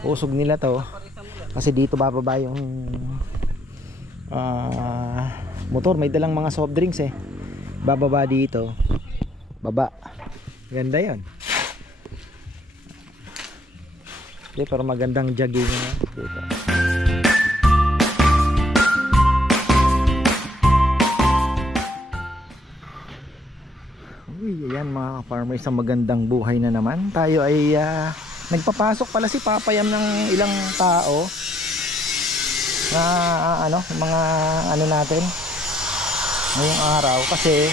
Usog nila to. Kasi dito bababa yung motor. May dalang mga soft drinks eh. Bababa dito. Baba. Ganda yon. Hindi, pero magandang jogging dito. Uy, ayan mga farmers, sa magandang buhay na naman. Tayo ay nagpapasok pala si Papayam ng ilang tao na mga ano natin ngayong araw kasi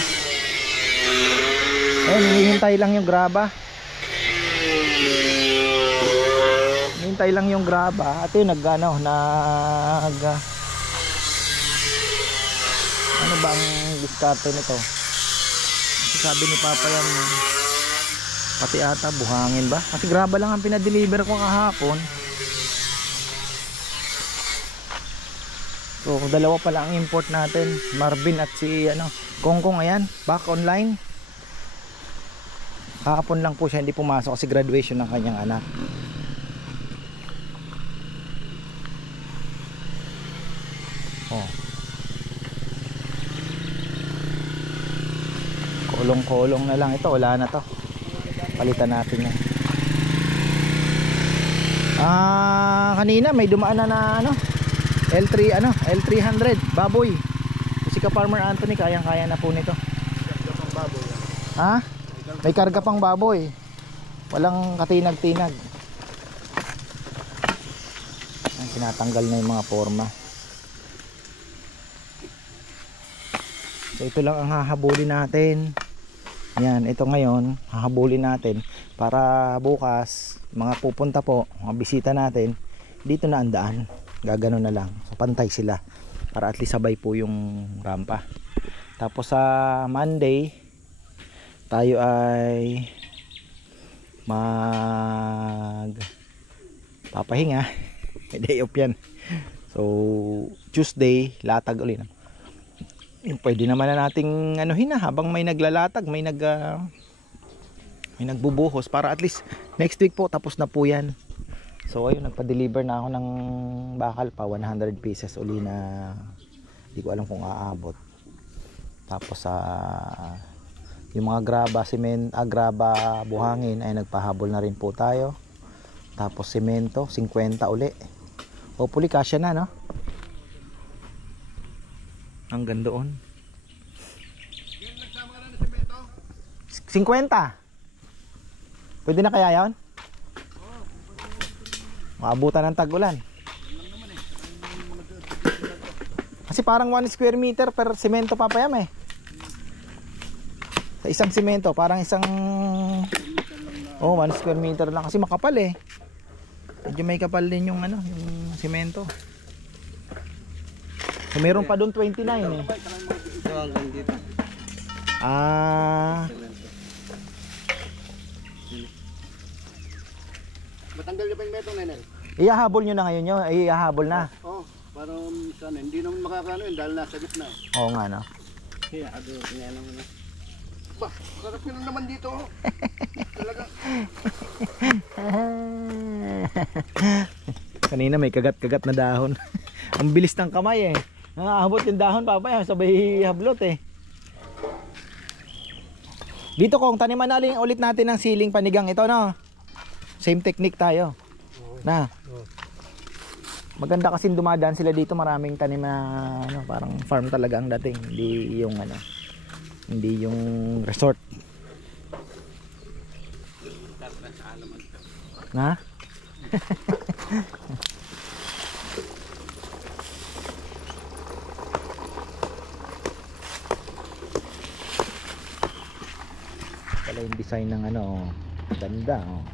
hinihintay lang yung graba. Hinihintay lang yung graba at yun ano ba ang diskarte nito? Kasi sabi ni Papayam pati ata buhangin ba? Kasi graba lang ang pinadeliver ko kahapon. So dalawa pala ang import natin, Marvin at si Kongkong. Ayan, back online. Kahapon lang po siya hindi pumasok kasi graduation ng kanyang anak. Oh. Kolong-kolong na lang ito, wala na to. Palitan natin yan. Kanina may dumaan na L300 baboy. Si ka Farmer Anthony kayang-kaya na po nito. Ha? May karga pang baboy. Walang katinag-tinag. Tinatanggal na yung mga forma. So ito lang ang hahabulin natin. Yan, ito ngayon hahabulin natin para bukas mga pupunta po, mga bisita natin dito na ang daan. Gagano na lang. So pantay sila para at least sabay po yung rampa. Tapos sa Monday tayo ay papahinga. May day off yan. So Tuesday latag ulit. Pwede naman na nating habang may naglalatag, may nagbubuhos para at least next week po tapos na po yan. So ayun, nagpa-deliver na ako ng bakal pa 100 pieces uli na hindi ko alam kung aabot. Tapos yung mga graba, buhangin ay nagpahabol na rin po tayo. Tapos semento 50 uli. Hopefully kasya na, no? Hanggang doon 50. Pwede na kaya yun? Maabutan ng tag-ulan. Kasi parang 1 square meter per semento Papayam eh. Sa isang semento parang 1 square meter lang kasi makapal eh. Medyo may kapal din yung yung semento. So, meron pa doon 29 eh. Matanggal niyo pa yung metong nenel? Ihahabol nyo na ngayon yun. Ihahabol na. Oo, parang sana hindi naman makakano yun dahil nasa gitna. Oo nga, no? Kaya nga naman. Bah, sarap yun naman dito. Talaga. Kanina may kagat-kagat na dahon. Ang bilis ng kamay eh. Nakahabot yung dahon Papayam, sabay hablot eh. Dito kung taniman na ulit natin ng siling panigang ito, no? Same technique tayo. Na. Maganda kasi dumadaan sila dito, maraming tanim na parang farm talaga ang dating, hindi yung hindi yung resort. Na? Pala yung design ng ganda oh.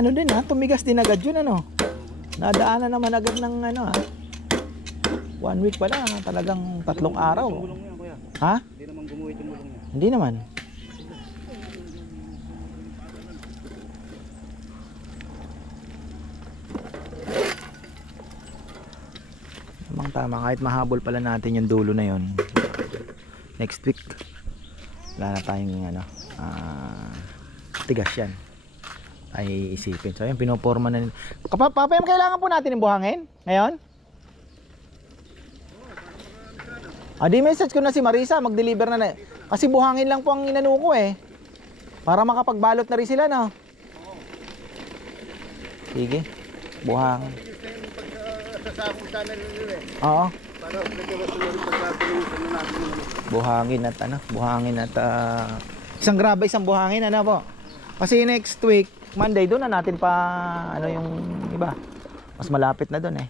Ano din ha, tumigas din agad yun ano. Nadaanan naman agad ng ano ha. 1 week pala, talagang 3 araw. Gulong niya, kuya. Ha? Hindi naman gumuhit yung gulong niya. Hindi naman. Tamang tama, kahit mahabol pala natin yung dulo na yon. Next week wala na tayong ano, tigas yan ay isipin. So yan, pinoporma na nila. Papayam, kailangan po natin yung buhangin ngayon. Di message ko na si Marisa, mag-deliver na. Kasi buhangin lang po ang inano ko eh. Para makapagbalot na rin sila, no? Sige, buhangin. Sasakong sana rin yun eh. Oo. Para nagkaroon pagkatuloy na natin. Buhangin at ano, buhangin at isang graba, isang buhangin, ano po. Kasi next week, Monday, doon na natin pa ano yung iba. Mas malapit na doon eh.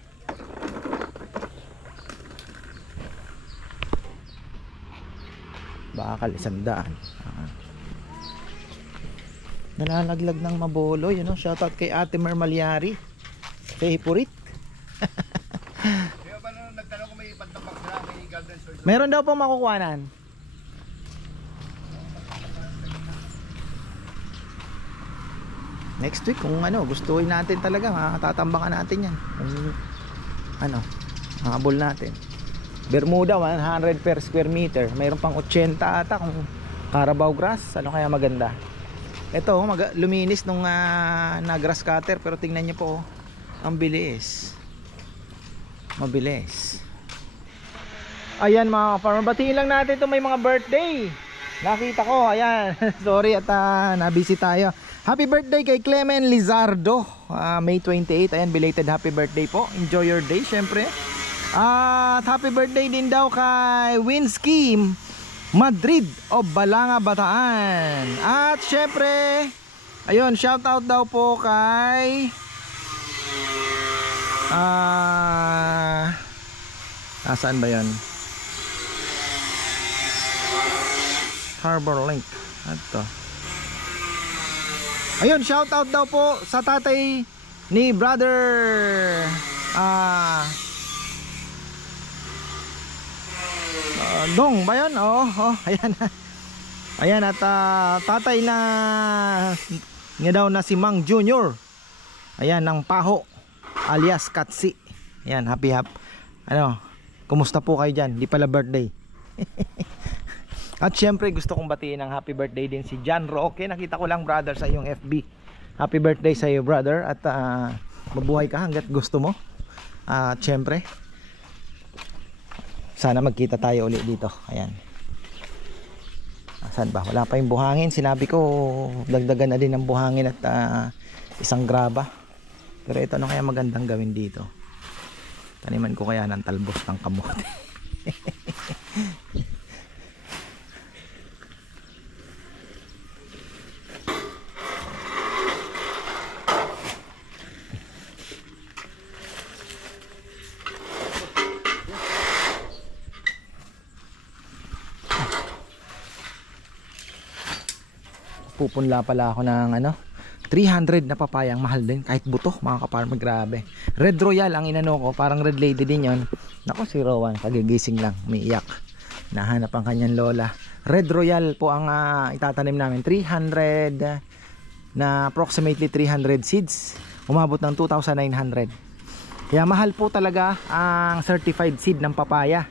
Bakal 100. Nalalaglag ng mabolo, you know. Shoutout kay Ate Mermalyari. Favorite. Kaya ba nung nagtanong ko may pagtabak na may golden sword? Meron daw pong makukuhanan. Next week kung ano, gustuin natin talaga, tatambakan natin yan. Kung ano, habol natin. Bermuda 100 per square meter. Mayroon pang 80 ata kung Carabao grass. Ano kaya maganda? Ito, luminis nung na grass cutter, pero tingnan niyo po, ang bilis. Mabilis. Ayan mga farmer, batiin lang natin ito, may mga birthday. Nakita ko, ayan. Sorry at na-busy tayo. Happy birthday kay Clemen Lizardo, May 28. Ayan, belated happy birthday po. Enjoy your day, syempre. At happy birthday din daw kay Winsky Madrid of Balanga, Bataan. At syempre, ayun, shout out daw po kay nasaan ba yun? Harbor Link. Ito. Ayun, shout out daw po sa tatay ni brother Dong ba yun? Ayan. Ayan at tatay na nga daw na si Mang Junior. Ayan, ng Paho alias Katsi. Ayan, happy ano, kumusta po kayo dyan? Di pala birthday. At syempre gusto kong batiin ng happy birthday din si John Roque. Nakita ko lang brother sa iyong FB. Happy birthday sa iyo brother. At mabuhay ka hanggat gusto mo. At syempre sana magkita tayo ulit dito. Ayan. Saan ba? Wala pa yung buhangin. Sinabi ko dagdagan na din ng buhangin at isang graba. Pero ito, ano kaya magandang gawin dito? Taniman ko kaya ng talbos ng kamote. Pupunla pala ako ng ano 300 na papayang, mahal din kahit buto mga kaparmer, grabe. Red Royal ang inano ko, parang red lady din yon. Nako, si Rowan kagigising lang, umiiyak, nahanap ang kanyang lola. Red Royal po ang itatanim namin, 300 na approximately 300 seeds, umabot ng 2,900. Kaya mahal po talaga ang certified seed ng papaya.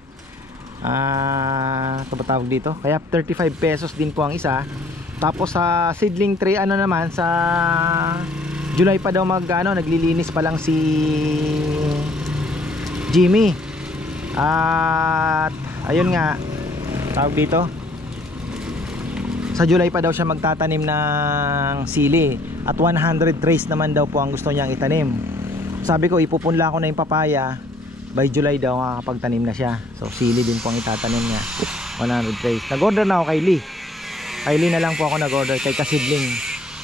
Ito ba tawag dito? Kaya 35 pesos din po ang isa. Tapos sa seedling tray ano naman, sa July pa daw naglilinis pa lang si Jimmy. At ayun nga, tawag dito, sa July pa daw siya magtatanim ng sili. At 100 trays naman daw po ang gusto niyang itanim. Sabi ko ipupunla ko na yung papaya, by July daw makakapagtanim na siya. So sili din po ang itatanim niya, 100 trays. Nag-order na ako kay Lee. Kay Lee na lang po ako nag-order, kay Kasidling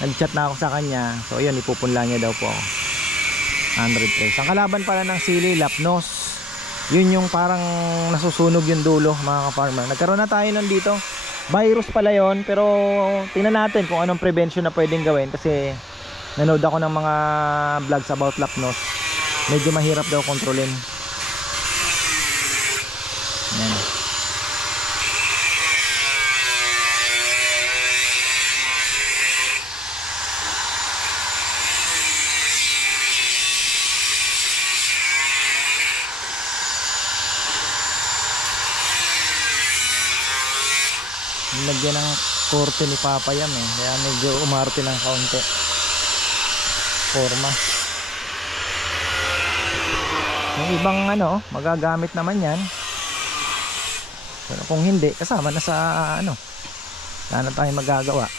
nag-chat na ako sa kanya. So ayun, ipupunla niya daw po ako 100 trays. Ang kalaban pala ng sili, lapnos. Yun yung parang nasusunog yung dulo mga ka-farmer. Nagkaroon na tayo nandito, virus pala yon, pero tingnan natin kung anong prevention na pwedeng gawin. Kasi nanood ako ng mga vlogs about Lapnos. Medyo mahirap daw kontrolin. Yan. Lagyan ng korte ni Papa Yam eh, kaya medyo umarte ng kaunti forma. Yung ibang ano magagamit naman yan, pero kung hindi kasama na sa ano, wala na tayong magagawa.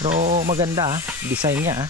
Pero maganda design niya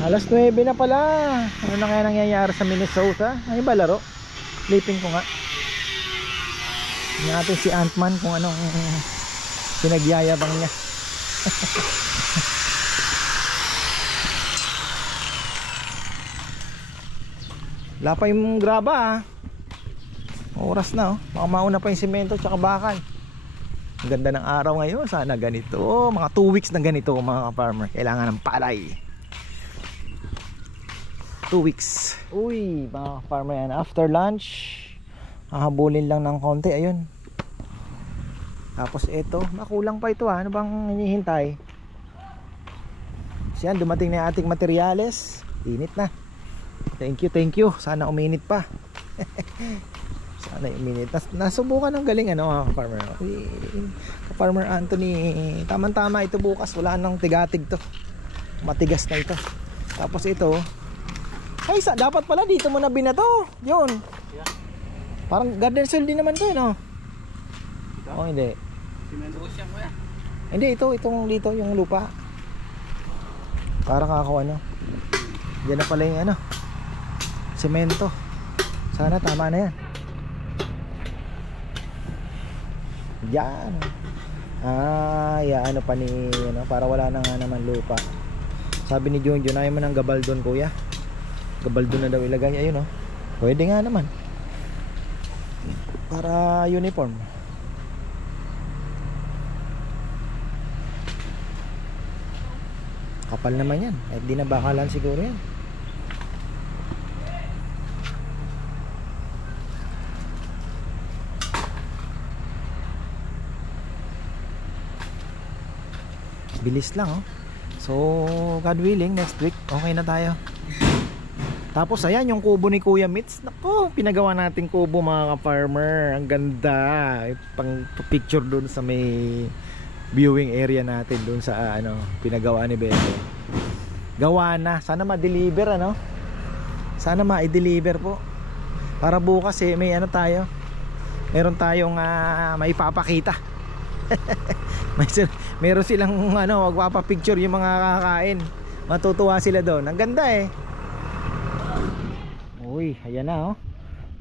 Alas 9 na pala. Ano na kaya nangyayari sa Minnesota? Ano ba laro? Sleeping ko nga. Tingnan natin si Ant-Man kung anong pinagyayabang niya. Wala pa yung graba Oras na Baka mauna pa yung semento tsaka bakal. Ang ganda ng araw ngayon. Sana ganito. Mga 2 weeks na ganito mga ka-farmer. Kailangan ng palay. 2 weeks. Uy, mga farmer yan. After lunch, hahabulin lang ng konti. Ayun. Tapos ito, makulang pa ito Ano bang hinihintay? Siyan, dumating na yung ating materyales. Init na. Thank you. Sana uminit pa. Sana uminit. Nasubukan ng galing mga farmer. Farmer Anthony, tamang-tama ito bukas. Wala nang tigatig to. Matigas na ito. Tapos ito, ay, dapat pala dito mo na binato. Yun. Parang garden soil din naman to, no? Oh, hindi. Hindi, itong dito, yung lupa. Parang ako Diyan na pala yung semento. Sana tama na yan. Yan. Pa ni, para wala na nga naman lupa. Sabi ni Junjun, ayaw mo ng gabaldon, kuya. Gabaldon na daw ilagay. Ayun pwede nga naman para uniform. Kapal naman yan. Di na bakalan siguro yan. Bilis lang So God willing next week okay na tayo. Tapos ayan yung kubo ni Kuya Mitz. Naku, pinagawa nating kubo mga ka-farmer. Ang ganda. Pang picture doon sa may viewing area natin doon sa pinagawa ni Bebe. Gawa na. Sana ma-deliver Sana ma-deliver po. Para bukas may tayo. Meron tayong maipapakita. Meron silang magpapapicture yung mga kakain. Matutuwa sila doon. Ang ganda Uy, ayan na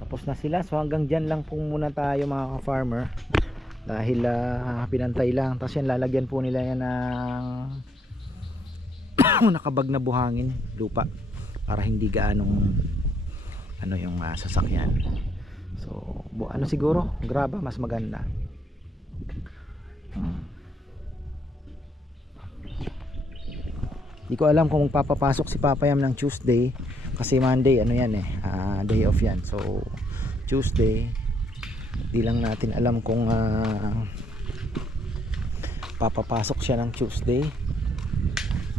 Tapos na sila. So hanggang dyan lang po muna tayo mga ka-farmer. Dahil pinantay lang. Tapos yan lalagyan po nila yan ng nakabag na buhangin lupa. Para hindi gaanong yung sasakyan. So siguro graba mas maganda. Hindi ko alam kung magpapapasok si Papa Yam ng Tuesday. Kasi Monday day off yan. So Tuesday di lang natin alam kung papapasok siya ng Tuesday.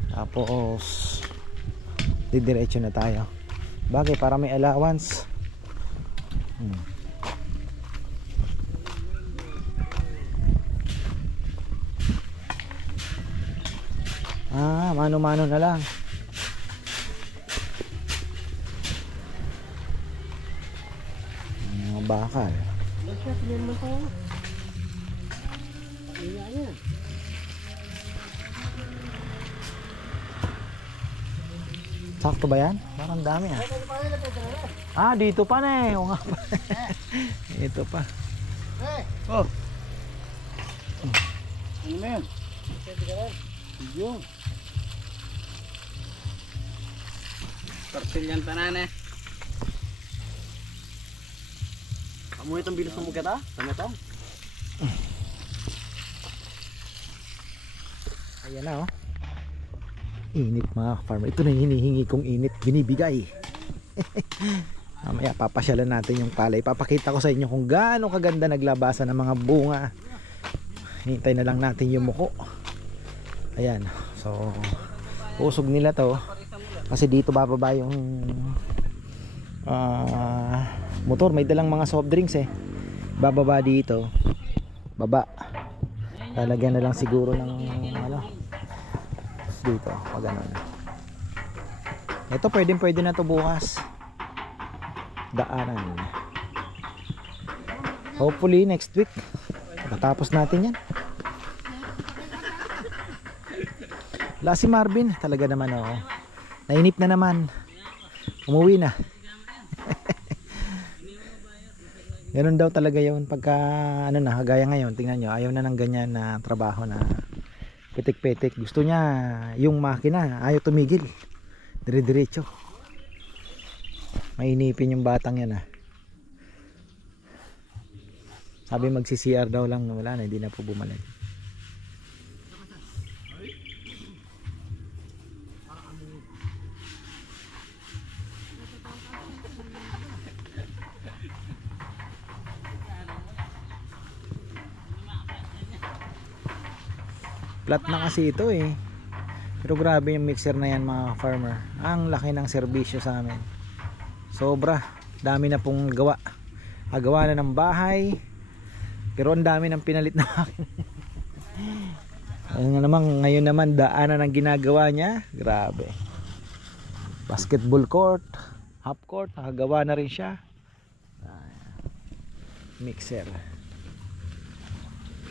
Tapos didiretso na tayo. Bagay para may allowance. Mano-mano na lang. Mga bakal. Sakto ba yan? Parang dami ah. Ah, dito pa na eh. O nga pa. Ito pa. Oh. Ano na yan? Yung. Kartil yan tanan eh. Kamu itong bilis mo kita? Tama ito? Ayan na oh. Init mga farmer. Ito na yung hinihingi kong init. Binibigay. Mamaya papasyalan natin yung palay. Papakita ko sa inyo kung gaano kaganda naglabasan ng mga bunga. Hintay na lang natin yung muko. Ayan. So usog nila to. Kasi dito bababa yung motor. May dalang mga soft drinks eh. Bababa dito. Baba. Lalagyan na lang siguro ng ano dito. Pag ganun. Ito pwede na to bukas. Daanan. Hopefully next week matapos natin yan. La si Marvin talaga naman oh. Nainip na naman. Umuwi na. Ganun daw talaga yun pagka ano na gaya ngayon. Tingnan nyo ayaw na ng ganyan na trabaho na pitik-pitik. Gusto niya yung makina ayaw tumigil. Dire-diretso. Mainipin yung batang yan ah. Sabi magsi-CR daw lang, wala na, hindi na po bumalik. Flat na kasi ito eh. Pero grabe yung mixer na yan mga farmer. Ang laki ng serbisyo sa amin. Sobra. Dami na pong gawa. Gawa na ng bahay. Pero ang dami ng pinalit na akin. Ngayon naman daanan ang ginagawa niya. Grabe. Basketball court, half court, nakagawa na rin siya. Mixer.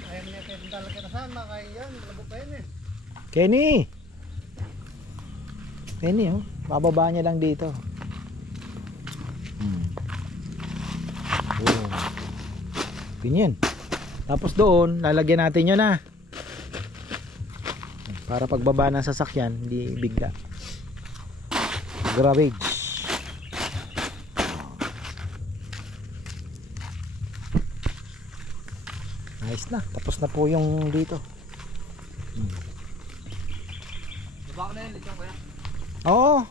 Ayaw niya kayo talaga na saan, makain yan, malabok pa yan eh. Kenny oh, bababa niya lang dito. Oh. Ganyan. Tapos doon, lalagyan natin yun na. Para pagbaba ng sasakyan, hindi bigla. Gravage. Nice na. Tapos na po yung dito. Baba ko na yun, lechon ko yan. Oo.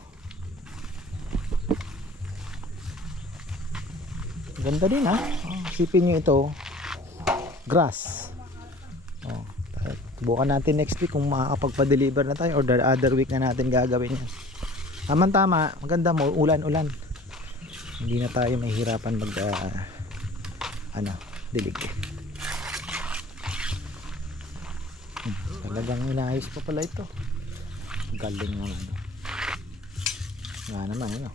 Ganda din ha. Isipin nyo ito. Grass. Subukan natin next week kung makakapagpa-deliver na tayo or the other week na natin gagawin yan. Tama, maganda mo, ulan-ulan. Hindi na tayo mahihirapan mag dilig. Talagang inayos pa pala ito. Galing naman. Nga naman ano.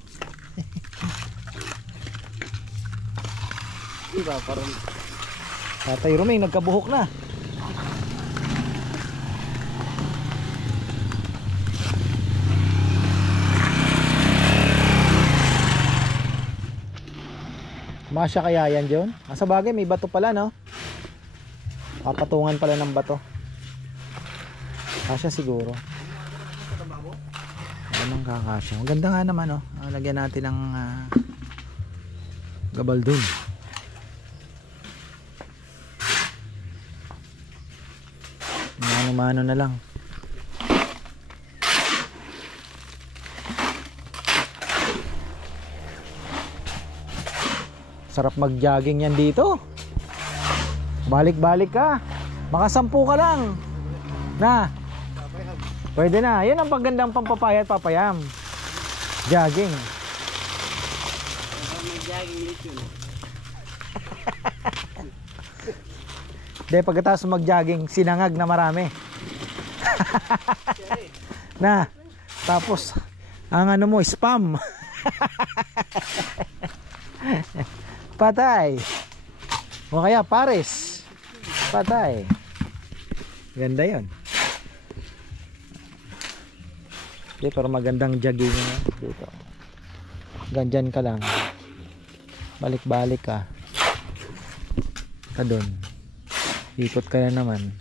Diba, parang Tatay Romay nagkabuhok na. Masya kaya yan John? Sa bagay may bato pala no? Papatungan pala ng bato. Kasya siguro. Anong kakasya? Maganda nga naman oh. Lagyan natin ng gabaldon. Mano-mano na lang. Sarap mag-jogging yan dito. Balik-balik ka. Makasampu ka lang. Na. Pwede na. Yan ang pagandang pampapayat papayam. Jogging. may jogging lechon. Dahil pagkatapos mag-jogging, sinangag na marami. Na. Tapos, ang ano mo, spam. Patay. O kaya pares. Patay. Ganda yun. Okay, pero magandang jogging dito. Ganyan ka lang. Balik-balik ka. Doon. Ikot ka na naman.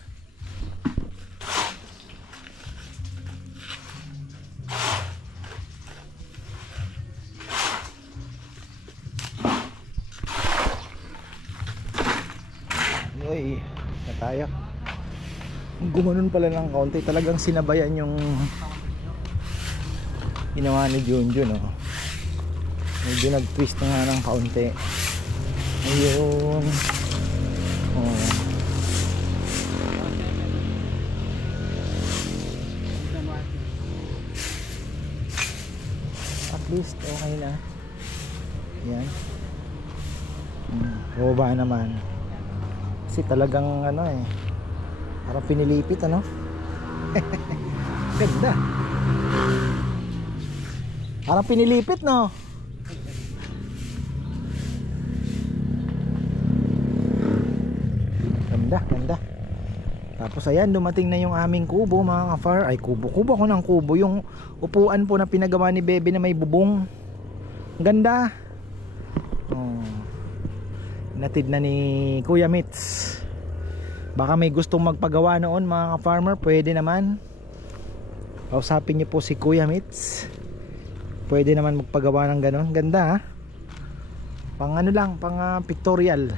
Uy, na tayo. Gumanon pala ng kaunti. Talagang sinabayan yung ginawa ni Junjun, oh. Medyo nag-twist na nga ng kaunti. Ayun. Oh. At least okay na. Yan. Baba naman. Kasi talagang ano eh, parang pinilipit, ano. Ganda. Parang pinilipit, no. Ganda, ganda. Tapos ayan, dumating na yung aming kubo, mga ka-far. Ay, kubo ko ng kubo. Yung upuan po na pinagawa ni Bebe na may bubong. Ganda. Oh. Natid na ni Kuya Mitz. Baka may gustong magpagawa noon, mga ka-farmer, pwede naman. Kausapin niyo po si Kuya Mitz. Pwede naman magpagawa ng ganon. Ganda, ha. Pang ano lang, pang pictorial.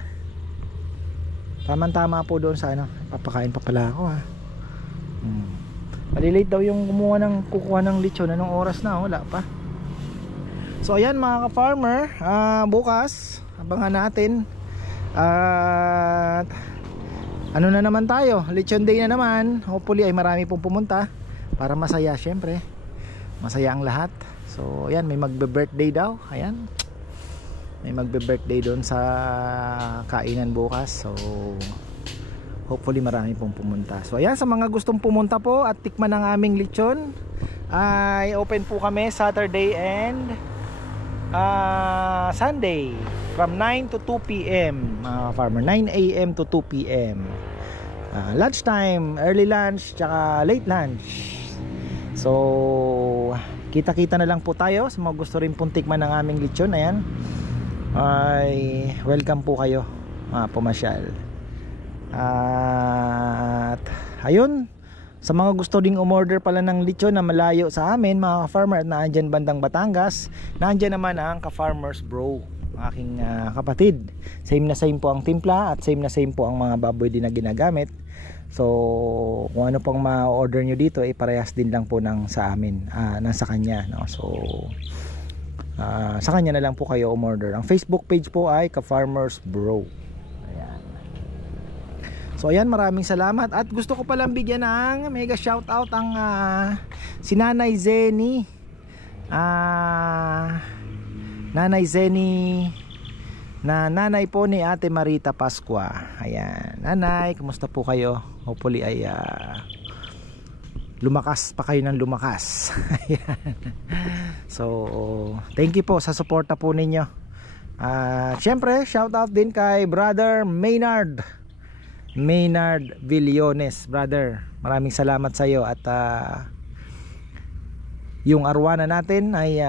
Tama-tama po doon sa ano. Papakain pa pala ako, ha. Malilate daw yung kukuha ng lechon. Anong oras na? Wala pa. So ayan, mga ka-farmer, bukas abangan natin. At ano na naman tayo, lechon day na naman. Hopefully ay marami pong pumunta para masaya, syempre. Masaya ang lahat. So ayan, may magbe-birthday daw. Ayan, may magbe-birthday doon sa kainan bukas. So hopefully marami pong pumunta. So ayan, sa mga gustong pumunta po at tikman ng aming lechon, ay open po kami Saturday and Sunday from 9 to 2 p.m. Farmer, 9 a.m. to 2 p.m. Lunch time, early lunch, tsaka late lunch. So kita-kita na lang po tayo sa mga gusto rin pong tikman ng aming lechon. Ayan, ay welcome po kayo, pumasyal. At ayun, sa mga gusto ding umorder pala ng lechon na malayo sa amin, mga ka-farmer, at naandyan bandang Batangas, naandyan naman ang Ka-Farmers Bro, aking kapatid. Same na same po ang timpla at same na same po ang mga baboy din na ginagamit. So kung ano pang ma-order nyo dito ay parehas din lang po ng sa amin, nasa kanya, no? So sa kanya na lang po kayo umorder. Ang Facebook page po ay Ka-Farmers Bro. So ayan, maraming salamat. At gusto ko palang bigyan ng mega shoutout ang si Nanay Zenny. Nanay Zenny, na nanay po ni Ate Marita Pascua. Ayan, nanay, kumusta po kayo? Hopefully ay lumakas pa kayo ng lumakas. Ayan. So thank you po sa suporta po ninyo. Syempre shoutout din kay Brother Maynard Villones. Brother, maraming salamat sa iyo. At yung arwana natin ay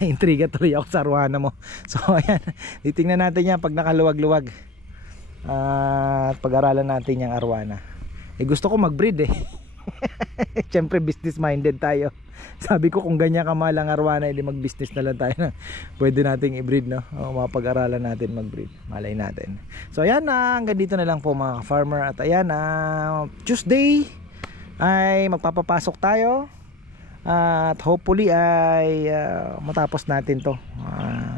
naintriga tuloy ako sa arwana mo. So ayan, titingnan natin yan pag nakaluwag-luwag. At pag-aralan natin yung arwana. Gusto ko mag-breed Siyempre business minded tayo. Sabi ko kung ganyan kamahal ang arwana, hindi mag-business na lang tayo. Pwede nating i-breed, no? O mapag-aralan natin mag-breed. Malay natin. So ayan, hanggang dito na lang po, mga farmer. At ayan, Tuesday ay magpapapasok tayo. At hopefully ay matapos natin to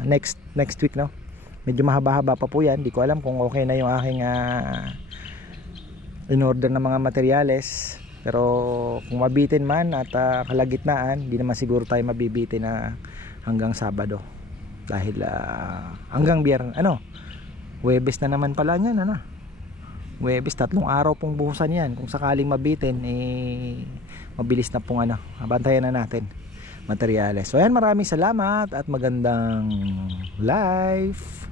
next week, no? Medyo mahaba-haba pa po yan. Hindi ko alam kung okay na yung aking in-order na mga materyales. Pero kung mabitin man at kalagitnaan, hindi naman siguro tayo mabibitin na hanggang Sabado. Dahil hanggang Biyernes, Huwebes na naman pala niyan, Huwebes, 3 araw pong buhusan yan. Kung sakaling mabitin, mabilis na pong bantayan na natin materyales. So ayan, maraming salamat at magandang life.